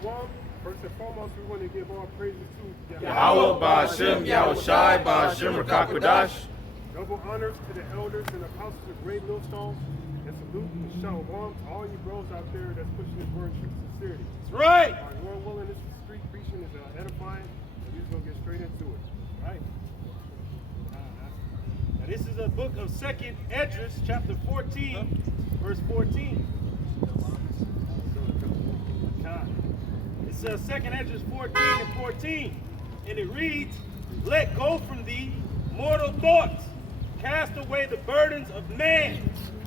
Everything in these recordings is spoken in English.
Shalom. First and foremost, we want to give all praises to Yahweh, Ba'ashem, Yahushai, Ba'ashem, Rakakwadash. Double honors to the elders and apostles of Great Millstone, and salute and shalom to all you bros out there that's pushing this word in sincerity. That's right. Lord willing, this street preaching is edifying, and we're just going to get straight into it. Right. Now this is a book of 2nd Esdras, chapter 14, verse 14. It says 2nd Esdras 14 and 14, and it reads, "Let go from thee mortal thoughts, cast away the burdens of man,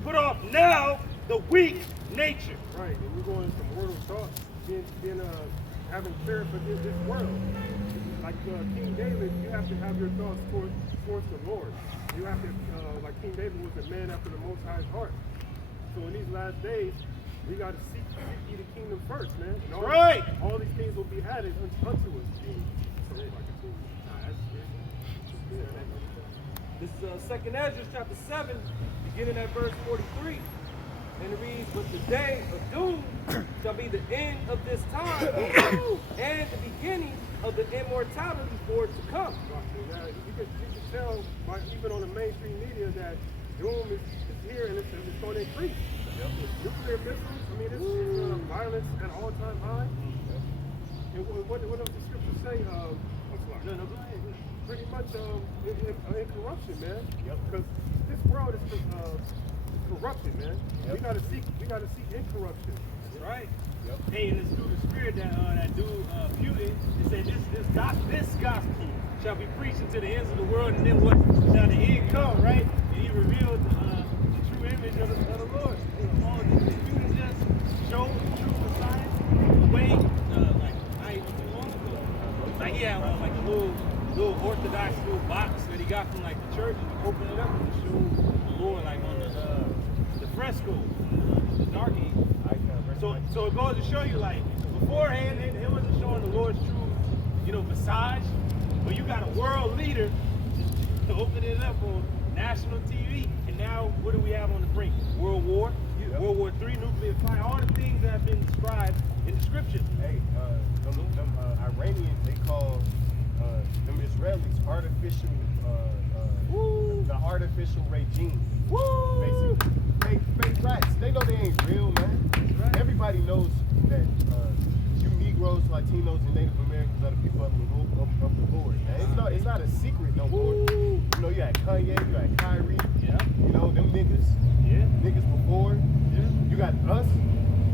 put off now the weak nature." Right, and we're going from mortal thoughts, having fear for this world. Like King David, you have to have your thoughts towards the Lord. You have to, like King David was a man after the Most High's heart. So in these last days, we got to seek ye the kingdom first, man. And all these things will be added unto us. This is 2nd Esdras chapter 7, beginning at verse 43. And it reads, "But the day of doom shall be the end of this time, and the beginning of the immortality for it to come." You can tell, even on the mainstream media, that doom is here and it's going to increase. Yep. Nuclear missiles, I mean, this is violence at an all-time high. And what does the scripture say? No, go ahead. Pretty much in corruption, man. Yep. Because this world is corrupted, man. Yep. We gotta seek incorruption. That's right. Yep. Hey, and it's through the spirit that dude Putin, it said this gospel shall be preached to the ends of the world, and then what shall the end come, right? And he revealed the true image of the Lord. All of this Putin just showed the truth of science the way like not even too long ago. Like he had like a little orthodox little box that he got from like the church, and he opened it up and he showed the Lord like on the fresco, the dark age. So it goes to show you, like, beforehand, it wasn't showing the Lord's true, visage, but you got a world leader to open it up on national TV, and now what do we have on the brink? World War, World War III, nuclear fire, all the things that have been described in the scriptures. Hey, them Iranians, they call them Israelis artificial, the artificial regime. Woo! Basically, fake rats. They know they ain't real, man. Right. Everybody knows that you Negroes, Latinos, and Native Americans are the people of the Lord. Man. It's not a secret no more. You know, you had Kanye, you had Kyrie. Yeah. You know, them niggas. Yeah. Niggas before. Yeah. You got us,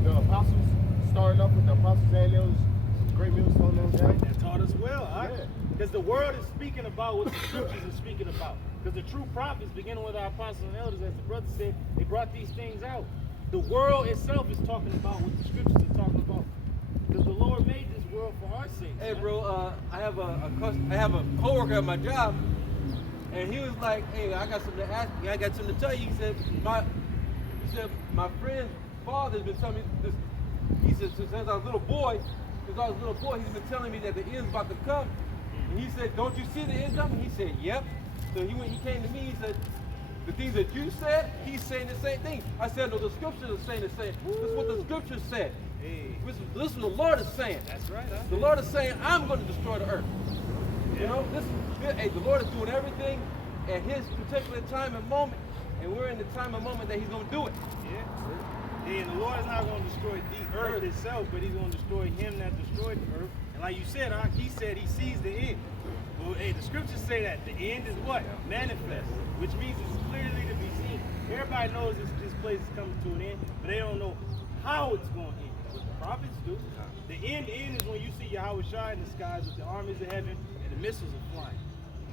the apostles, starting up with the apostles and those Great Millstone those guys. That taught us well, huh? Yeah. Because the world is speaking about what the scriptures are speaking about. Because the true prophets, beginning with our apostles and elders, as the brother said, they brought these things out. The world itself is talking about what the scriptures are talking about. Because the Lord made this world for our sake. Hey, bro, I have a coworker at my job, and he was like, "Hey, I got something to ask you. I got something to tell you." He said, my friend's father's been telling me this. He said, since I was a little boy, he's been telling me that the end's about to come. And he said, "Don't you see the end coming?" He said, "Yep." So he came to me, he said, "The things that you said, he's saying the same thing." I said, "No, the scriptures are saying the same. This is what the scriptures said. Hey. This is what the Lord is saying." That's right. The Lord is saying, "I'm going to destroy the earth." You know, the Lord is doing everything at his particular time and moment, and we're in the time and moment that he's going to do it. Yeah. And the Lord is not going to destroy the earth itself, but he's going to destroy him that destroyed the earth. And like you said, he said he sees the end. Well, hey, the scriptures say that the end is what? Manifest, which means it's clearly to be seen. Everybody knows this place is coming to an end, but they don't know how it's going to end. What the prophets do. The end is when you see Yahushua in the skies with the armies of heaven and the missiles are flying.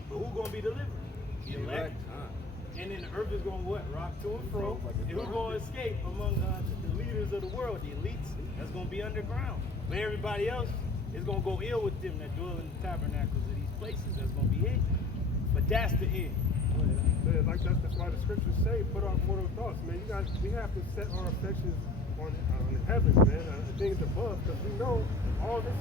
But who's going to be delivered? The elect. And then the earth is going to what? Rock to and fro. And who's going to escape among the leaders of the world, the elites? That's going to be underground. But everybody else is going to go ill with them that dwell in the tabernacles of these places. That's going to be it. But that's the end. Yeah, like that's why the scriptures say, put off mortal thoughts, man. We have to set our affections on the heavens, man, the things above, because we know all this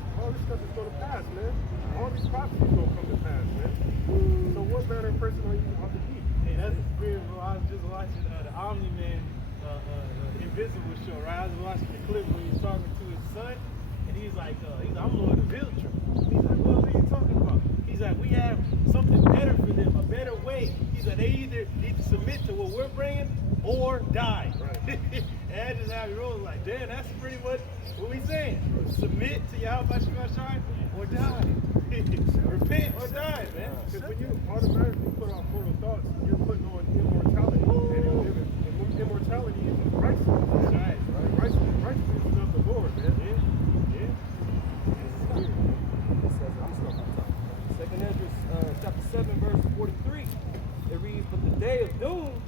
stuff is going to pass, man. All these prophecies going to come to pass, man. So what better person are you ought to be? Hey, that's the spirit, bro. I was just watching the Omni-Man Invisible show, right? I was watching the clip where he was talking to his son, and he's like, I'm Lord of Viltrum. He's like, what are you talking about? He's like, we have something better for them, a better way. He's like, they either need to submit to what we're bringing or die. Right. And that's just how he rolls. Like, damn, that's pretty much what we saying. Submit to Yahweh Shemashai or die. Repent or die, man. Because when you automatically put on mortal thoughts, you're putting on immortality. And immortality is righteousness. That's right. Righteousness is of the Lord, man. Yeah. It says, I'm still on top. Second Ezra, chapter 7, verse 43. It reads, but the day of doom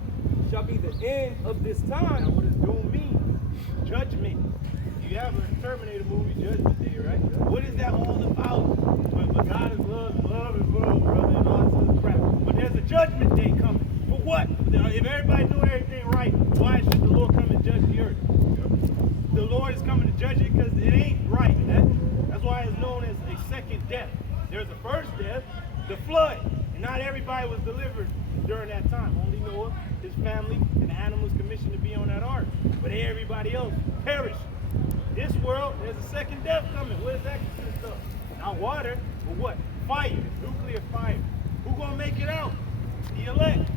shall be the end of this Now, time. what does doom mean? Judgment. You have a Terminator movie, Judgment Day, right? What is that all about? But God is love, love is love, brother, and all this other crap. But there's a Judgment Day coming. For what? If everybody do everything right, why should the Lord come and judge the earth? The Lord is coming to judge it because it ain't right. That's why it's known as a second death. There's a first death, the flood. And not everybody was delivered during that time. Only Noah, his family, and the animals commissioned to be on that ark. But everybody else perished. This world, there's a second death coming. What does that consist of? Not water, but what? Fire, nuclear fire. Who gonna make it out? The elect.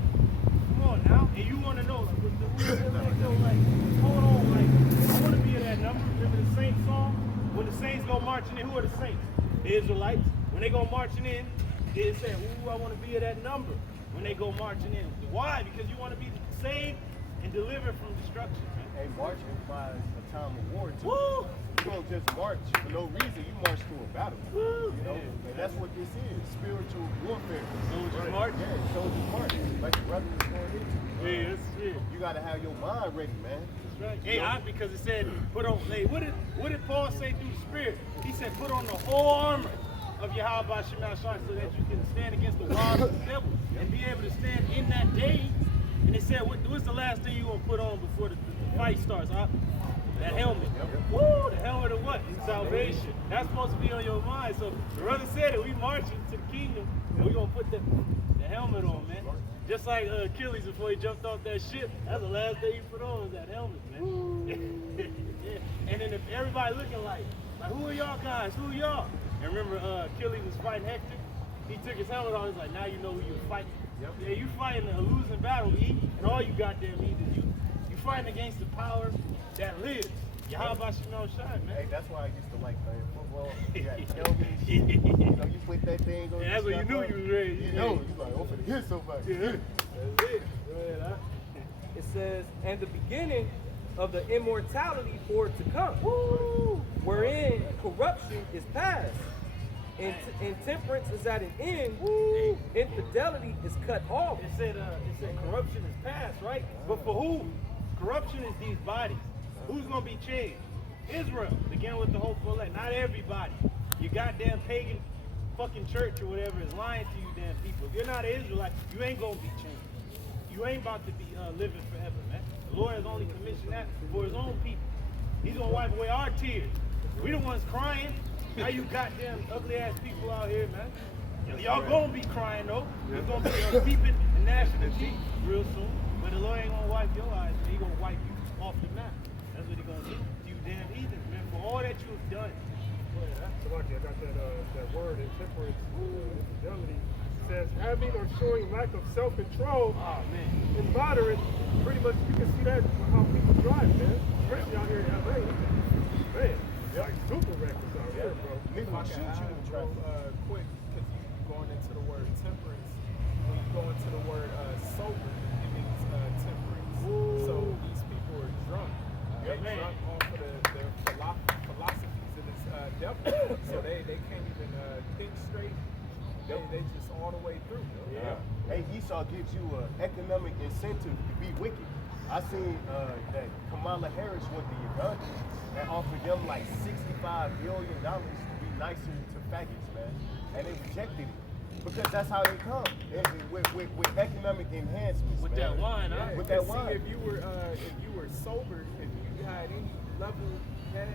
Come on now. And you wanna know, like, what the elect go like, hold on, like, I wanna be in that number. Remember the Saints song? When the Saints go marching in, who are the Saints? The Israelites. When they go marching in, they say, ooh, I wanna be in that number. When they go marching in. Why? Because you wanna be saved and delivered from destruction. Hey, marching implies a time of war too. Woo! You don't just march for no reason. You march to a battle. Woo! You know, and that's what this is: spiritual warfare. Soldiers march? Yeah, soldiers march. Like the brother was going into. Yeah, that's it. You gotta have your mind ready, man. That's right. Hey, because it said, put on. Hey, what did Paul say through the Spirit? He said, put on the whole armor of Yahweh Shemashai so that you can stand against the wiles of the devil and be able to stand in that day. And they said, what's the last thing you gonna put on before the fight starts? Huh? That helmet. Woo! The helmet of what? Salvation. That's supposed to be on your mind. So the brother said it. We marching to the kingdom, and we gonna put the helmet on, man. Just like Achilles before he jumped off that ship. That's the last thing he put on was that helmet, man. Yeah. And then if everybody looking like, who are y'all guys? Who are y'all? And remember, Achilles was fighting Hector. He took his helmet off. He's like, now you know who you're fighting. Yep. Yeah, you fighting a losing battle, E, and all you goddamn need is you fighting against the power that lives. Yahweh Shemashai, man. Hey, that's why I used to like playing football. You got helmets. You know, you put that thing on. Yeah, that's when you knew you was ready. You know, you like, oh, for the hit somebody. Yeah. That's it. Go ahead, huh? It says, and the beginning of the immortality for it to come, wherein corruption is past, intemperance is at an end, infidelity is cut off. It said corruption is past, right? But for who? Corruption is these bodies. Who's gonna be changed? Israel, beginning with the hopeful elect. Not everybody. Your goddamn pagan fucking church or whatever is lying to you damn people. If you're not an Israelite, you ain't gonna be changed. You ain't about to be living forever, man. The Lord has only commissioned that for his own people. He's gonna wipe away our tears. We the ones crying. Now you goddamn ugly ass people out here, man. Y'all gonna be crying though. You're gonna be peeping and gnashing of teeth real soon. But the Lord ain't gonna wipe your eyes, man. He gonna wipe you off the map. That's what he gonna do. You damn heathens, man. For all that you've done. Salaki, I got that word, intemperance, infidelity. It says having or showing lack of self-control and moderate. Pretty much you can see that with how people drive, man. Especially out here in LA. Man, like super reckless out here, bro. Nigga will shoot you in traffic. Quick, because you going into the word temperance. When you go into the word sober, it means temperance. So these people are drunk. They're drunk off of their philosophies of this devil. So they can't even think straight. They just all the way through. Hey, Esau gives you an economic incentive to be wicked. I seen that Kamala Harris went to Uganda and offered them like $65 billion to be nicer to faggots, man. And they rejected it. Because that's how they come. With economic enhancements. With man. that wine, huh? Yeah, With that see, wine. if you were sober, if you had any level had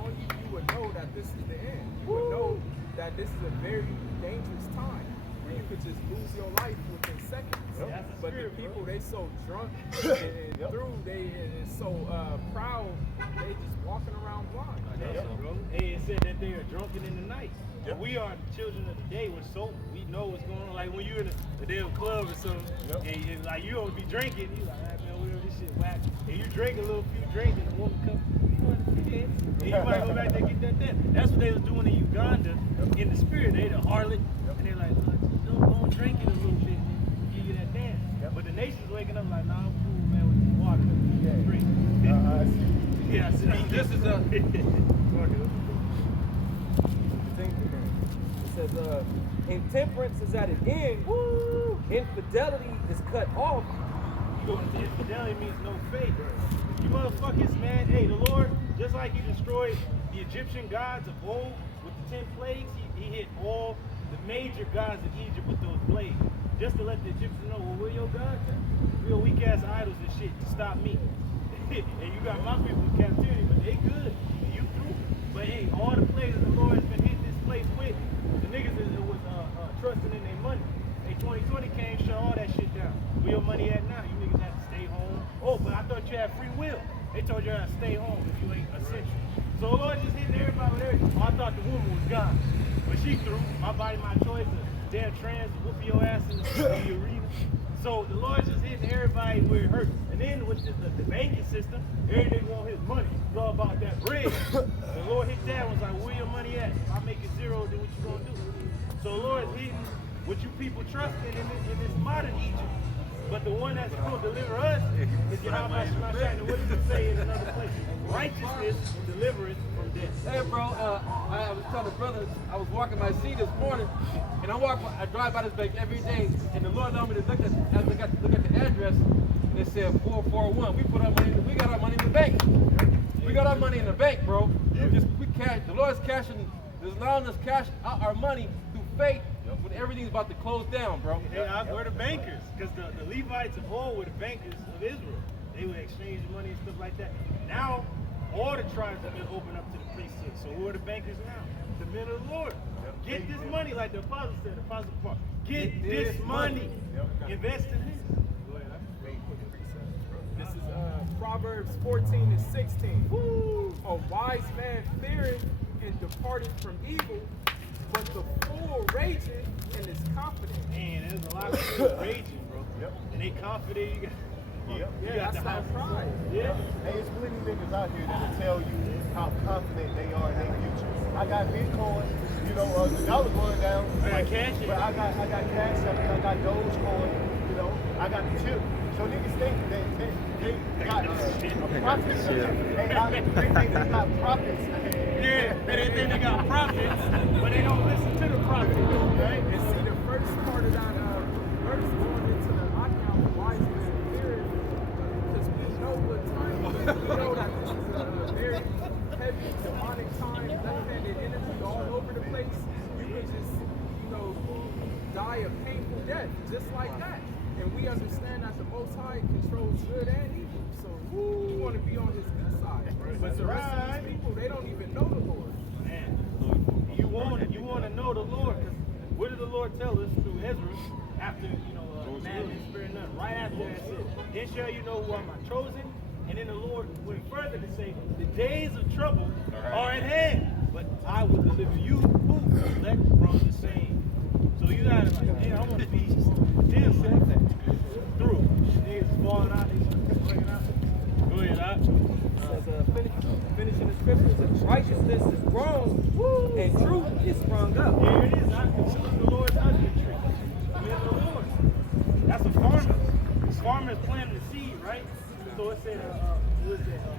on you, you would know that this is the end. You would know that this is a very dangerous time where you could just lose your life within seconds. That's the But spirit, the people, bro. they so drunk and through, they so proud, they just walking around blind. Bro. Hey, it said that they are drunken in the night. Yep. We are the children of the day. We're sober. We know what's going on. Like when you're in a damn club or something, and like you don't be drinking, you like, ah, man, whatever, this shit whack. And you drink a little few drinks, and the woman comes, and you might go back there and get that dance. That's what they was doing in Uganda in the spirit. They the harlot, and they're like, look, just go drink it a little bit, and give you that dance. But the nation's waking up like, nah, I'm cool, man, with the water. Drink. I see. Yeah, I see. This is a. It says, intemperance is at an end. Woo! Infidelity is cut off. Infidelity means no faith. You motherfuckers, man. Hey, the Lord, just like He destroyed the Egyptian gods of old with the 10 plagues, He hit all the major gods of Egypt with those plagues, just to let the Egyptians know, well, where your gods at? Real weak ass idols and shit to stop me. And you got my people in captivity, but they good. And you through. But hey, all the plagues the Lord has been hitting this place with, the niggas was trusting in their money. Hey, 2020 came, shut all that shit down. Where your money at now? You niggas have to stay home. Oh, but I thought you had free will. They told you how to stay home if you ain't essential. So the Lord just hitting everybody with everything. Oh, I thought the woman was gone. But she through. My body, my choice. A damn trans whoop your ass in the arena. So the Lord just hitting everybody where it hurts. And then with the banking system, everything want his money. It's all about that bread. The Lord hit that and was like, where your money at? If I make it zero, then what you gonna do? So the Lord is hitting what you people trust in this modern Egypt. But the one that's going to deliver us is Yahweh Shemashah. And what does it say in another place? Righteousness delivereth from death. Hey, bro, I was telling the brothers, I was walking my seat this morning, and I drive by this bank every day, and the Lord allowed me to look at the address, and it said 441. We got our money in the bank. We got our money in the bank, bro. The Lord's is allowing us cash out our money through faith when everything's about to close down, bro. We're the bankers, because the Levites of old were the bankers of Israel. They would exchange money and stuff like that. Now, all the tribes have been opened up to the priesthood. So who are the bankers now? The men of the Lord. Get this money, like the apostle said, the apostle Paul. Get this money. Invest in this. This is Proverbs 14:16. Woo! A wise man feareth and departed from evil, but the fool rageth and is confident. Man, there's a lot of people raging, bro. And they confident. That's not pride. Yeah. Hey, there's plenty of niggas out here that'll tell you how confident they are in their future. I got Bitcoin, the dollar going down. Like cash. But I got cash, I got Dogecoin, I got the chip. So niggas think that they got profits. They think they got profits. Yeah, they think they got profits, but they don't listen to the profits, right? And see the first part of that verse going into the account of wise man fearing, because we know what time it is. We know that this is a very heavy demonic time, left-handed energy all over the place. You could just, die a painful death, just like that. And we understand that the Most High controls good and evil. So we want to be on his good side. But the rest of these people, they don't even know the Lord. Man, you want to know the Lord, because what did the Lord tell us through Ezra after, madness, spirit, none? Right after that said, then shall you know who are my chosen. And then the Lord went further to say, the days of trouble are at hand, but I will deliver you elect from the same. So you gotta I want to be through. Niggas falling out, niggas breaking out. Go ahead, It says, finishing the scriptures, that righteousness is grown and truth is sprung up. Here it is. I consume the Lord's husbandry. The men of the Lord. That's a farmer. Farmers planting the seed, right? So it said,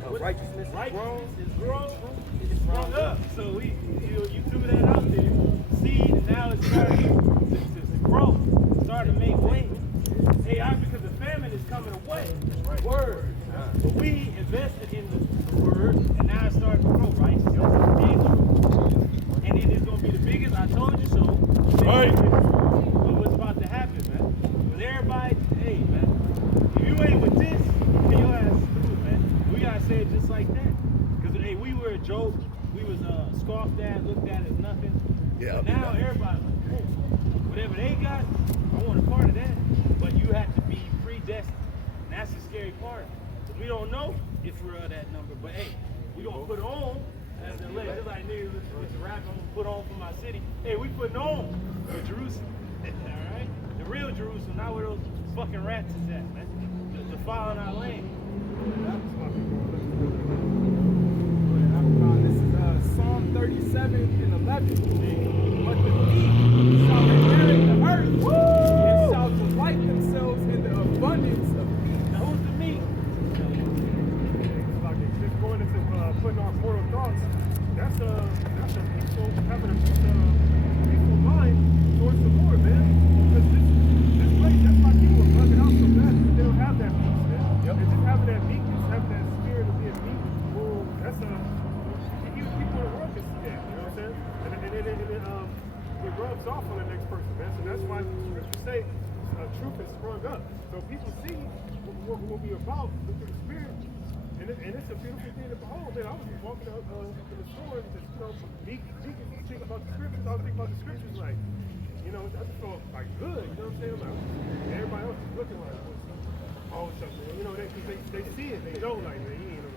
Righteousness is grown. It's sprung up. So you threw that out there. Seed, and now it's starting to grow. Starting to make way. Hey, because the famine is coming away. Word. But we invested in the word, and now it's starting to grow, right? And it is going to be the biggest, I told you so. Right. But what's about to happen, man? With everybody, hey, man, if you ain't with this, then your ass is through, man. We got to say it just like that. Because, hey, we were a joke. We was scoffed at, looked at as nothing. Yeah. But now everybody's like, hey, whatever they got, I want a part of that. But you have to be predestined. And that's the scary part. Because we don't know if we're that number. But, hey, we going to put on That's LA. Just like niggas with the rap I'm gonna put on for my city. Hey, we putting on for Jerusalem. Alright? The real Jerusalem, not where those fucking rats is at, man. The following our lane. This is Psalm 37 and 11. But the meek shall inherit the earth and shall delight themselves in the abundance of peace. Now who's the meek? It's like it's just going into putting our mortal thoughts. That's a peaceful, having a peaceful mind towards the Lord, man. Because this place, that's why people are bugging out so bad. They don't have that peace, man. Yep. And just having that meekness, having that spirit of being meek, that's even people in the world can see that, you know what I'm saying? And it rubs off on the next person, man. So that's why the scriptures say truth is sprung up. So people see what we're about through the spirit. And it's a beautiful thing to behold, man. I was just walking out in the store and just, meek think about the scriptures. I was thinking about the scriptures like, I just felt like good, you know what I'm saying? Like, everybody else is looking like, oh, something, they see it, they know, like, man, you ain't no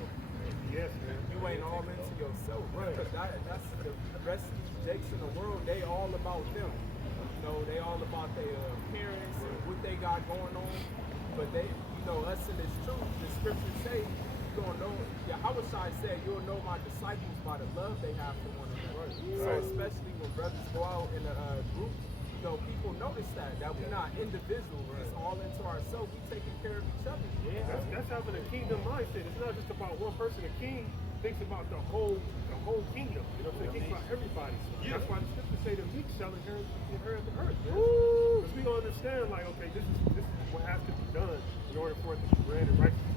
yes, man. You ain't all into yourself, right? Because that's the rest of these jakes in the world. They all about them. They all about their appearance and what they got going on. But they, us in this truth, the scriptures say, you're gonna know. Yahushua said, you'll know my disciples by the love they have for one another. So especially when brothers go out in a group, people notice that we're not individuals. It's all into ourselves. We taking care of each other. Yeah, that's having a kingdom mindset. It's not just about one person. A king thinks about the whole kingdom. You know what I'm saying? He thinks about everybody. Yeah. That's why the scriptures say the meek shall inherit the earth. Because we don't understand, like, okay, this is what has to be done in order for it to be read and righteous.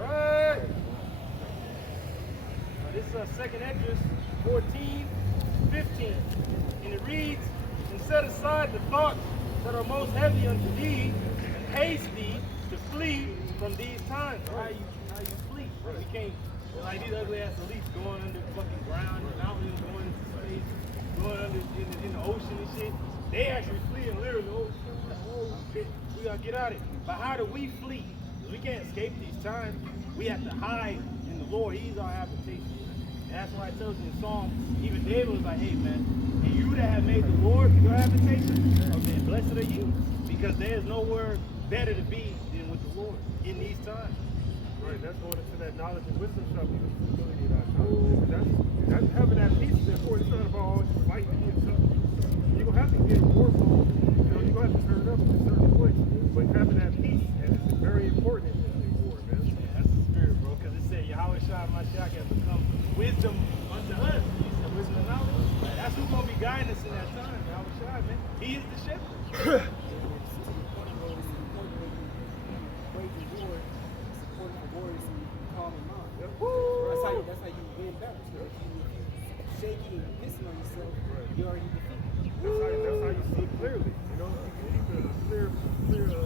All right. This is 2nd Esdras 14:15. And it reads, and set aside the thoughts that are most heavy unto thee, and haste thee to flee from these times. So how you flee? We can't, like these ugly ass elites going under the fucking ground, and mountains, going into space, going under in the ocean and shit. They actually fleeing literally, oh shit, we gotta get out of it. But how do we flee? We can't escape these times. We have to hide in the Lord. He's our habitation. And that's why it tells you in Psalms, even David was like, hey man, and you that have made the Lord your habitation, oh man, blessed are you. Because there is nowhere better to be than with the Lord in these times. Right, that's going into that knowledge and wisdom shall be the stability of that time. That's having that peace is important. It's not about always fighting and stuff. You're going to have to get war mode. You're going to have to turn it up to certain points. But having that peace is very important in war, man. Yeah, that's the spirit, bro. Because it said, Yahushua Mashiach has become wisdom unto us. He said wisdom and knowledge. That's who's going to be guiding us in that time, Yahushua, man. He is the shepherd. That's how you win battles. If you shaky and pissing on yourself, you already defeated. That's how you see clearly. You keep a clear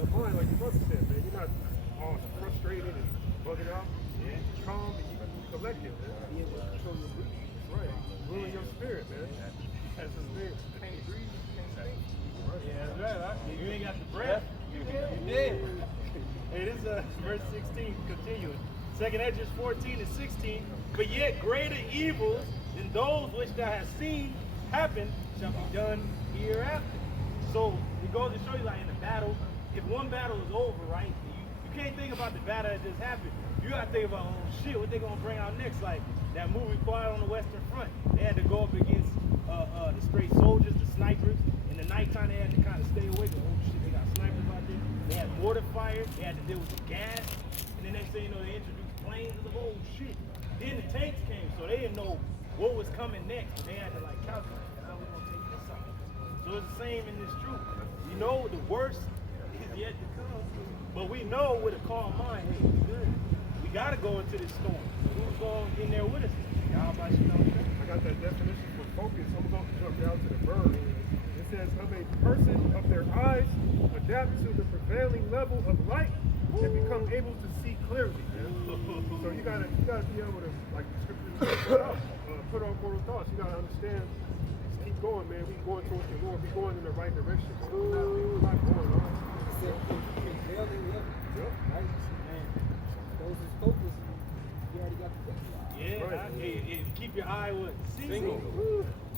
mind, like your brother said, man. You're not all frustrated and bugging out. Yeah. You're calm and you collected, man. Be able to control your breathing. Right. Ruling your spirit, man. That's the spirit. Can't breathe, can't think. Right. Yeah, that's right. If you ain't got the breath, you dead. Hey, this is verse 16, continuing. 2nd Esdras 14 and 16. But yet greater evils than those which thou hast seen happen shall be done hereafter. So it goes to show you, like in a battle, if one battle is over, right? You can't think about the battle that just happened. You gotta think about, oh shit, what they gonna bring out next? Like that movie Quiet on the Western Front. They had to go up against the straight soldiers, the snipers. In the nighttime, they had to kind of stay awake. Oh shit, they got snipers out there. They had mortar fire. They had to deal with the gas. And then next thing you know, they introduced planes. Like, oh shit. Then the tanks came, so they didn't know what was coming next. They had to like calculate how we're gonna take this out. So it's the same in this truth. We know the worst is yet to come, but we know with a calm mind, hey, we good. We gotta go into this storm. Who's going in there with us? Y'all about you know. I got that definition for focus. I'm going to jump down to the verb. It says, of a person of their eyes adapt to the prevailing level of light and become able to see clearly. Man. So you gotta be able to, like the scriptures put on mortal thoughts. You gotta understand. Just keep going, man. We going towards the Lord. We going in the right direction. We're not going wrong. Prevailing level. Yep. Right? Man. Those who focus, you already got the victory. Yeah, Right. hey, keep your eye what? Single. Woo.